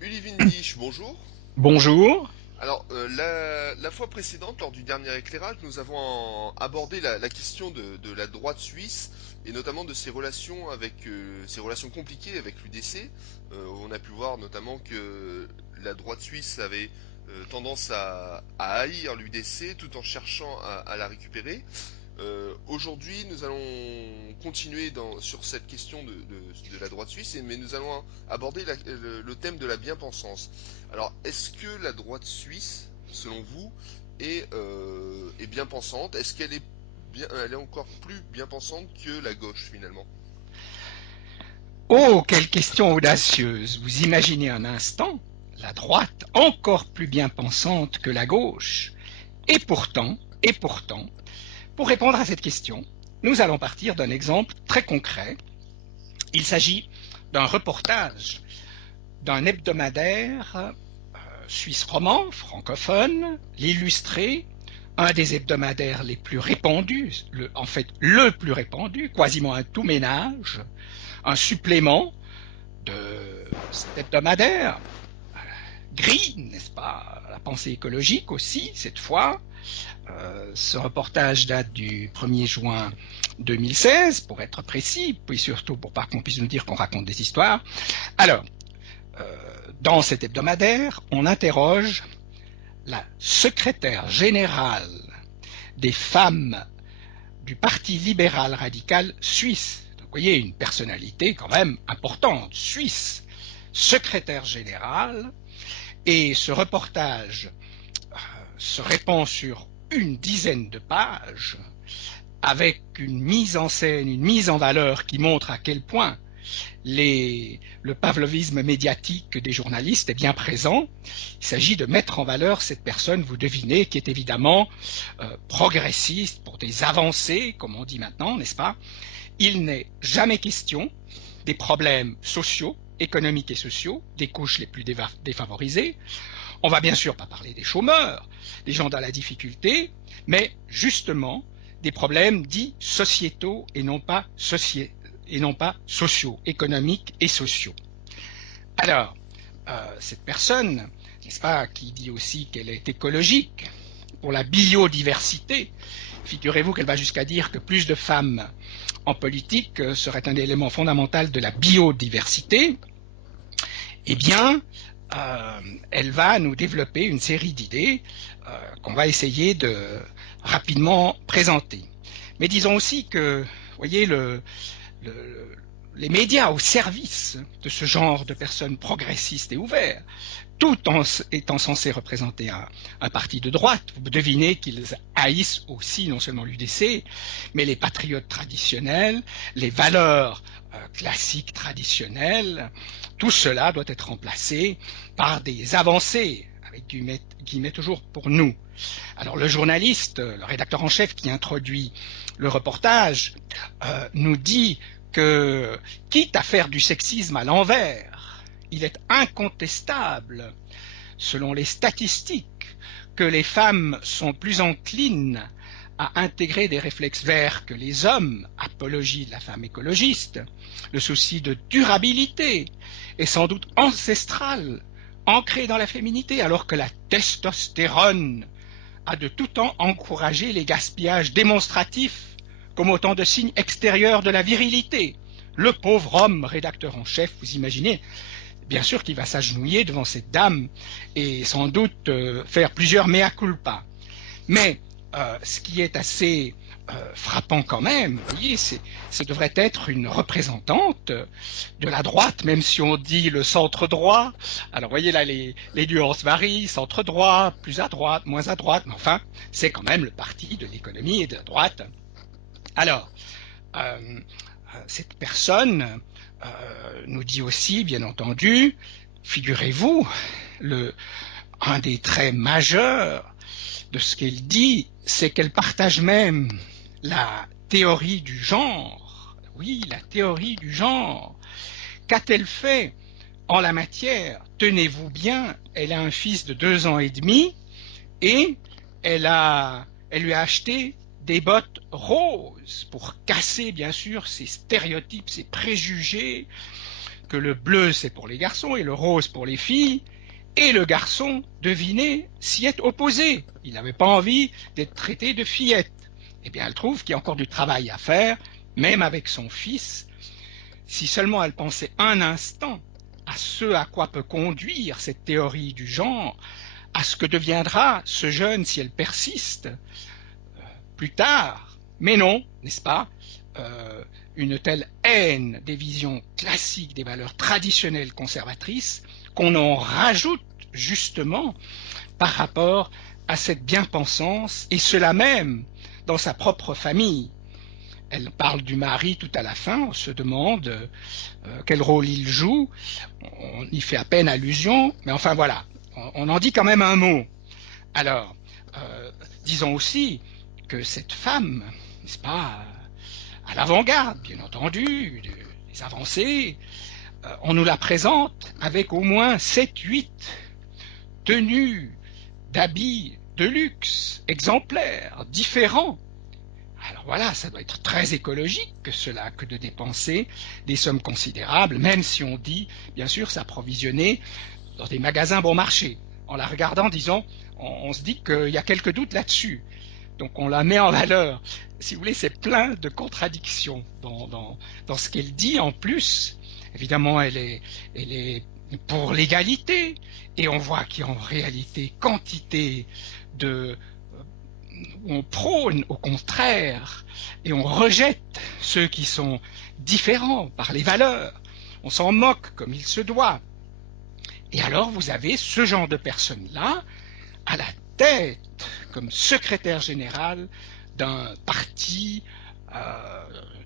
Uli Windisch, bonjour. Bonjour. Alors, la fois précédente, lors du dernier éclairage, nous avons abordé la question de la droite suisse et notamment de ses relations ses relations compliquées avec l'UDC. On a pu voir notamment que la droite suisse avait tendance à haïr l'UDC tout en cherchant à la récupérer. Aujourd'hui, nous allons continuer sur cette question de la droite suisse, mais nous allons aborder le thème de la bien-pensance. Alors, est-ce que la droite suisse, selon vous, est bien-pensante? Est-ce qu'elle est elle est encore plus bien-pensante que la gauche, finalement? Oh, quelle question audacieuse. Vous imaginez un instant la droite encore plus bien pensante que la gauche. Et pourtant, pour répondre à cette question, nous allons partir d'un exemple très concret. Il s'agit d'un reportage d'un hebdomadaire suisse romand, francophone, l'Illustré, un des hebdomadaires les plus répandus, en fait le plus répandu, quasiment un tout ménage, un supplément de cet hebdomadaire, gris, n'est-ce pas? La pensée écologique aussi, cette fois. Ce reportage date du 1er juin 2016, pour être précis, puis surtout pour pas qu'on puisse nous dire qu'on raconte des histoires. Alors, dans cet hebdomadaire, on interroge la secrétaire générale des femmes du Parti libéral radical suisse. Donc, vous voyez, une personnalité quand même importante, suisse, secrétaire générale. Et ce reportage se répand sur une dizaine de pages avec une mise en scène, une mise en valeur qui montre à quel point le pavlovisme médiatique des journalistes est bien présent. Il s'agit de mettre en valeur cette personne, vous devinez, qui est évidemment progressiste pour des avancées, comme on dit maintenant, n'est-ce pas? Il n'est jamais question des problèmes sociaux, économiques et sociaux des couches les plus défavorisées. On va bien sûr pas parler des chômeurs, des gens dans la difficulté, mais justement des problèmes dits sociétaux et non pas sociaux, économiques et sociaux. Alors, cette personne, n'est-ce pas, qui dit aussi qu'elle est écologique pour la biodiversité, figurez-vous qu'elle va jusqu'à dire que plus de femmes en politique serait un élément fondamental de la biodiversité. Eh bien, euh, elle va nous développer une série d'idées qu'on va essayer de rapidement présenter. Mais disons aussi que, vous voyez, le, les médias au service de ce genre de personnes progressistes et ouvertes, tout en étant censé représenter un parti de droite, vous devinez qu'ils haïssent aussi non seulement l'UDC, mais les patriotes traditionnels, les valeurs classiques traditionnelles. Tout cela doit être remplacé par des avancées, avec guillemets toujours pour nous. Alors le journaliste, le rédacteur en chef qui introduit le reportage, nous dit que, quitte à faire du sexisme à l'envers, il est incontestable, selon les statistiques, que les femmes sont plus enclines à intégrer des réflexes verts que les hommes, apologie de la femme écologiste, le souci de durabilité est sans doute ancestral, ancré dans la féminité, alors que la testostérone a de tout temps encouragé les gaspillages démonstratifs comme autant de signes extérieurs de la virilité. Le pauvre homme, rédacteur en chef, vous imaginez, bien sûr qu'il va s'agenouiller devant cette dame et sans doute faire plusieurs mea culpa. Mais ce qui est assez frappant quand même, vous voyez, ce devrait être une représentante de la droite, même si on dit le centre droit. Alors, vous voyez là, les nuances varient, centre droit, plus à droite, moins à droite, mais enfin, c'est quand même le parti de l'économie et de la droite. Alors, euh, cette personne nous dit aussi, bien entendu, figurez-vous, un des traits majeurs de ce qu'elle dit, c'est qu'elle partage même la théorie du genre. Oui, la théorie du genre. Qu'a-t-elle fait en la matière? Tenez-vous bien, elle a un fils de 2 ans et demi et elle lui a acheté des bottes roses pour casser, bien sûr, ces stéréotypes, ces préjugés que le bleu c'est pour les garçons et le rose pour les filles, et le garçon, devinez, s'y est opposé. Il n'avait pas envie d'être traité de fillette. Eh bien, elle trouve qu'il y a encore du travail à faire, même avec son fils, si seulement elle pensait un instant à ce à quoi peut conduire cette théorie du genre, à ce que deviendra ce jeune si elle persiste plus tard. Mais non, n'est-ce pas, une telle haine des visions classiques, des valeurs traditionnelles conservatrices, qu'on en rajoute justement par rapport à cette bien-pensance, et cela même dans sa propre famille. Elle parle du mari tout à la fin, on se demande quel rôle il joue, on y fait à peine allusion, mais enfin voilà, on en dit quand même un mot. Alors, disons aussi que cette femme, n'est-ce pas, à l'avant-garde, bien entendu, des avancées, on nous la présente avec au moins 7-8 tenues d'habits de luxe, exemplaires, différents. Alors voilà, ça doit être très écologique que cela, que de dépenser des sommes considérables, même si on dit, bien sûr, s'approvisionner dans des magasins bon marché. En la regardant, disons, on se dit qu'il y a quelques doutes là-dessus. Donc on la met en valeur. Si vous voulez, c'est plein de contradictions dans ce qu'elle dit. En plus, évidemment, elle est pour l'égalité, et on voit qu'il y a en réalité quantité de... on prône au contraire, et on rejette ceux qui sont différents par les valeurs. On s'en moque comme il se doit. Et alors vous avez ce genre de personnes-là à la tête comme secrétaire général d'un parti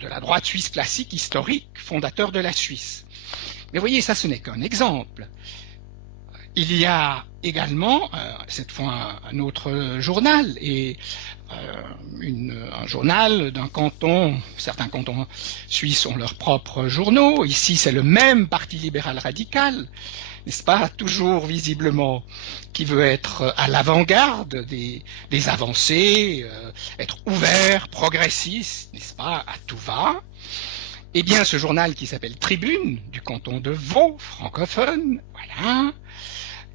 de la droite suisse classique, historique, fondateur de la Suisse. Mais voyez, ça ce n'est qu'un exemple. Il y a également, cette fois un autre journal, et un journal d'un canton, certains cantons suisses ont leurs propres journaux, ici c'est le même parti libéral radical, n'est-ce pas, toujours visiblement, qui veut être à l'avant-garde des avancées, être ouvert, progressiste, n'est-ce pas, à tout va. Eh bien, ce journal qui s'appelle Tribune, du canton de Vaud, francophone, voilà,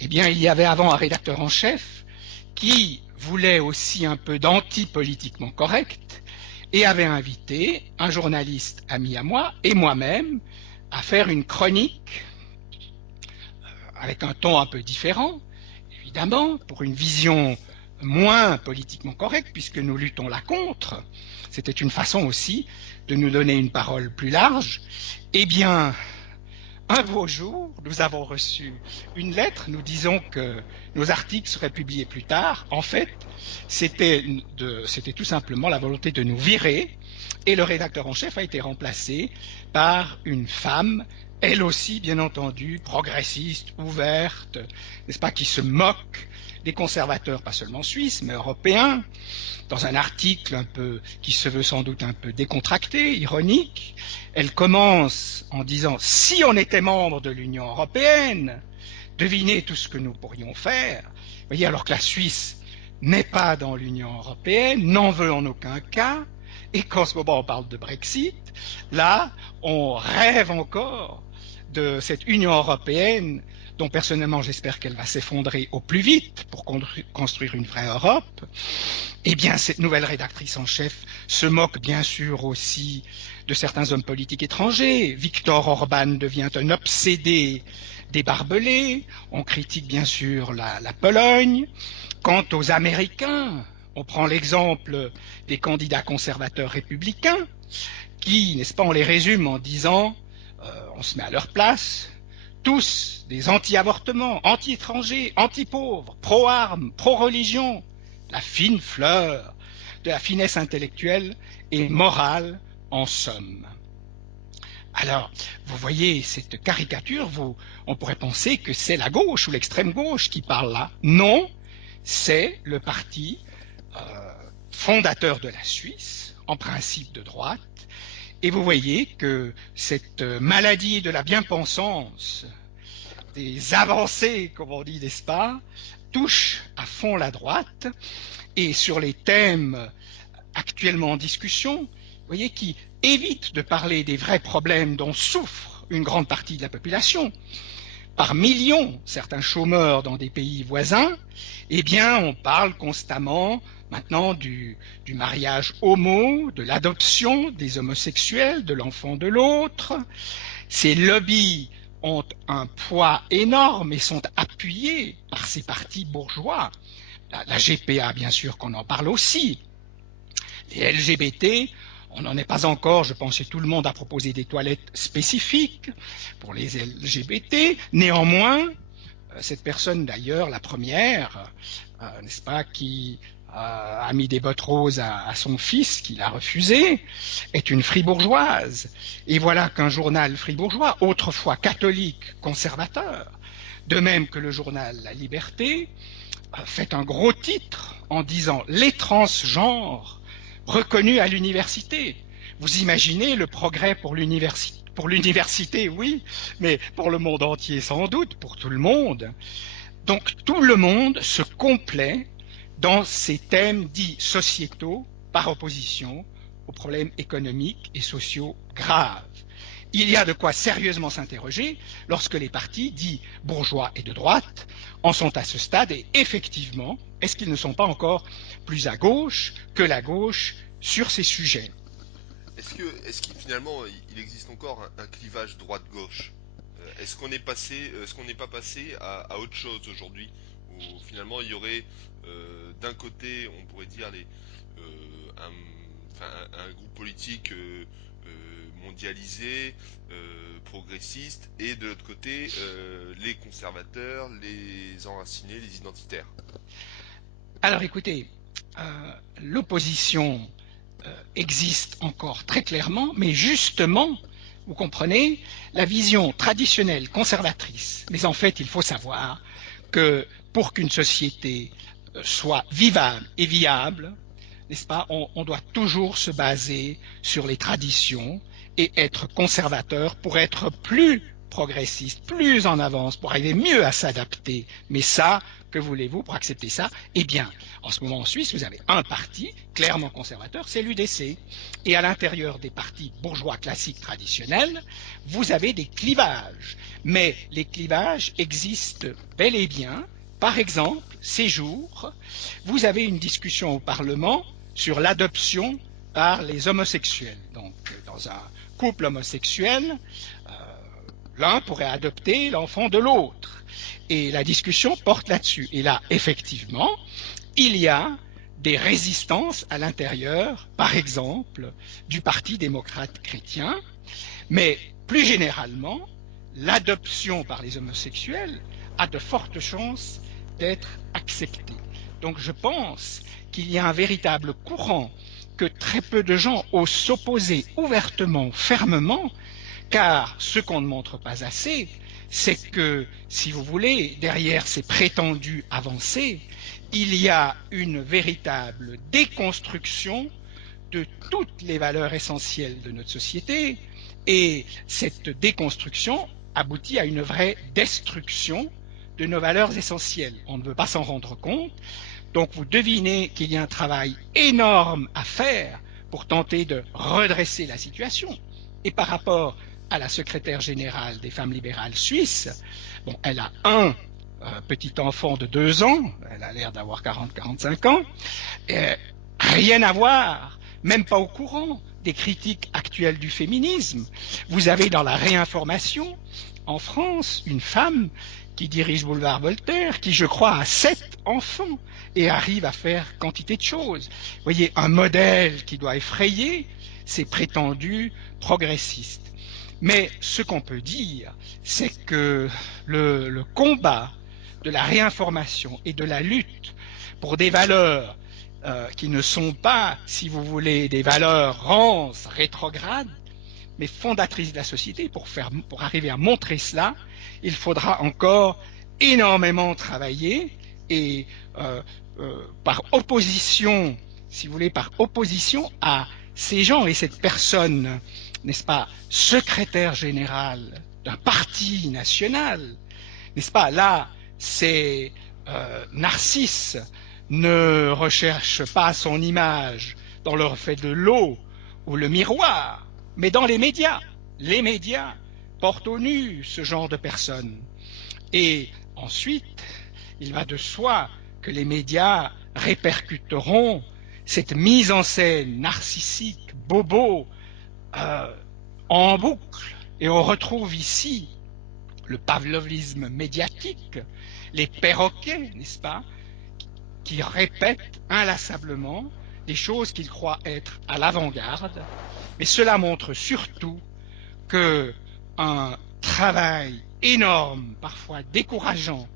eh bien, il y avait avant un rédacteur en chef qui voulait aussi un peu d'anti-politiquement correct et avait invité un journaliste ami à moi et moi-même à faire une chronique avec un ton un peu différent, évidemment, pour une vision moins politiquement correcte, puisque nous luttons là contre. C'était une façon aussi de nous donner une parole plus large. Eh bien, un beau jour, nous avons reçu une lettre nous disant que nos articles seraient publiés plus tard. En fait, c'était tout simplement la volonté de nous virer, et le rédacteur en chef a été remplacé par une femme, elle aussi, bien entendu, progressiste, ouverte, n'est-ce pas, qui se moque des conservateurs, pas seulement suisses, mais européens, dans un article un peu, qui se veut sans doute un peu décontracté, ironique. Elle commence en disant « Si on était membre de l'Union européenne, devinez tout ce que nous pourrions faire. » Vous voyez, alors que la Suisse n'est pas dans l'Union européenne, n'en veut en aucun cas, et qu'en ce moment on parle de Brexit, là, on rêve encore de cette Union européenne dont personnellement j'espère qu'elle va s'effondrer au plus vite pour construire une vraie Europe. Eh bien, cette nouvelle rédactrice en chef se moque bien sûr aussi de certains hommes politiques étrangers. Viktor Orban devient un obsédé des barbelés. On critique bien sûr la Pologne. Quant aux Américains, on prend l'exemple des candidats conservateurs républicains qui, n'est-ce pas, on les résume en disant on se met à leur place, tous des anti-avortements, anti-étrangers, anti-pauvres, pro-armes, pro-religion, la fine fleur de la finesse intellectuelle et morale en somme. Alors, vous voyez cette caricature, on pourrait penser que c'est la gauche ou l'extrême gauche qui parle là. Non, c'est le parti fondateur de la Suisse, en principe de droite, et vous voyez que cette maladie de la bien-pensance, des avancées, comme on dit, n'est-ce pas, touche à fond la droite, et sur les thèmes actuellement en discussion, vous voyez, qui évite de parler des vrais problèmes dont souffrent pour une grande partie de la population, par millions, certains chômeurs dans des pays voisins, eh bien, on parle constamment maintenant du mariage homo, de l'adoption des homosexuels, de l'enfant de l'autre. Ces lobbies ont un poids énorme et sont appuyés par ces partis bourgeois. La GPA, bien sûr, qu'on en parle aussi. Les LGBT, on n'en est pas encore, je pense que tout le monde a proposé des toilettes spécifiques pour les LGBT. Néanmoins, cette personne d'ailleurs, la première, n'est-ce pas, qui a mis des bottes roses à son fils, qu'il a refusé, est une fribourgeoise. Et voilà qu'un journal fribourgeois, autrefois catholique, conservateur, de même que le journal La Liberté, fait un gros titre en disant « Les transgenres reconnus à l'université ». Vous imaginez le progrès pour l'université, oui, mais pour le monde entier sans doute, pour tout le monde. Donc tout le monde se complaît dans ces thèmes dits sociétaux par opposition aux problèmes économiques et sociaux graves. Il y a de quoi sérieusement s'interroger lorsque les partis dits bourgeois et de droite en sont à ce stade et effectivement, est-ce qu'ils ne sont pas encore plus à gauche que la gauche sur ces sujets? Est-ce qu'il finalement il existe encore un clivage droite-gauche? Est-ce qu'on n'est pas passé à autre chose aujourd'hui où finalement il y aurait d'un côté on pourrait dire un groupe politique mondialisé, progressiste, et de l'autre côté les conservateurs, les enracinés, les identitaires. Alors écoutez, l'opposition existe encore très clairement, mais justement, vous comprenez, la vision traditionnelle conservatrice, mais en fait il faut savoir que pour qu'une société soit vivable et viable, n'est-ce pas, on doit toujours se baser sur les traditions et être conservateur pour être plus progressiste, plus en avance, pour arriver mieux à s'adapter. Mais ça, que voulez-vous pour accepter ça? Eh bien, en ce moment en Suisse, vous avez un parti clairement conservateur, c'est l'UDC. Et à l'intérieur des partis bourgeois classiques traditionnels, vous avez des clivages. Mais les clivages existent bel et bien. Par exemple, ces jours, vous avez une discussion au Parlement sur l'adoption par les homosexuels. Donc, dans un couple homosexuel, l'un pourrait adopter l'enfant de l'autre. Et la discussion porte là-dessus. Et là, effectivement, il y a des résistances à l'intérieur, par exemple, du Parti démocrate chrétien, mais plus généralement, l'adoption par les homosexuels a de fortes chances d'être acceptée. Donc je pense qu'il y a un véritable courant que très peu de gens osent s'opposer ouvertement, fermement, car ce qu'on ne montre pas assez, c'est que, si vous voulez, derrière ces prétendues avancées, il y a une véritable déconstruction de toutes les valeurs essentielles de notre société, et cette déconstruction aboutit à une vraie destruction de nos valeurs essentielles. On ne veut pas s'en rendre compte, donc vous devinez qu'il y a un travail énorme à faire pour tenter de redresser la situation. Et par rapport à la secrétaire générale des femmes libérales suisses, bon, elle a un petit enfant de 2 ans, elle a l'air d'avoir 40-45 ans, rien à voir, même pas au courant des critiques actuelles du féminisme. Vous avez dans la réinformation, en France, une femme qui dirige Boulevard Voltaire, qui je crois a 7 enfants et arrive à faire quantité de choses. Vous voyez, un modèle qui doit effrayer ces prétendus progressistes. Mais ce qu'on peut dire, c'est que le combat de la réinformation et de la lutte pour des valeurs qui ne sont pas, si vous voulez, des valeurs rances, rétrogrades, mais fondatrices de la société, pour arriver à montrer cela, il faudra encore énormément travailler et par opposition, si vous voulez, par opposition à ces gens et cette personne, n'est-ce pas, secrétaire général d'un parti national, n'est-ce pas, là, c'est Narcisse ne recherche pas son image dans le reflet de l'eau ou le miroir, mais dans les médias. Les médias porte au nu ce genre de personnes. Et ensuite, il va de soi que les médias répercuteront cette mise en scène narcissique, bobo, en boucle. Et on retrouve ici le pavlovisme médiatique, les perroquets, n'est-ce pas, qui répètent inlassablement des choses qu'ils croient être à l'avant-garde. Mais cela montre surtout qu'un travail énorme, parfois décourageant,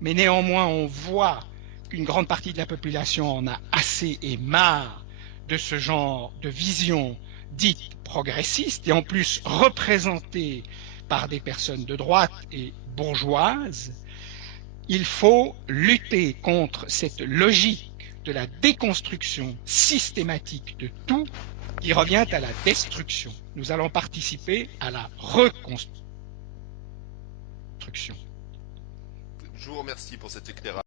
mais néanmoins on voit qu'une grande partie de la population en a assez et marre de ce genre de vision dite progressiste et en plus représentée par des personnes de droite et bourgeoises. Il faut lutter contre cette logique de la déconstruction systématique de tout qui revient à la destruction. Nous allons participer à la reconstruction. Je vous remercie pour cet éclairage.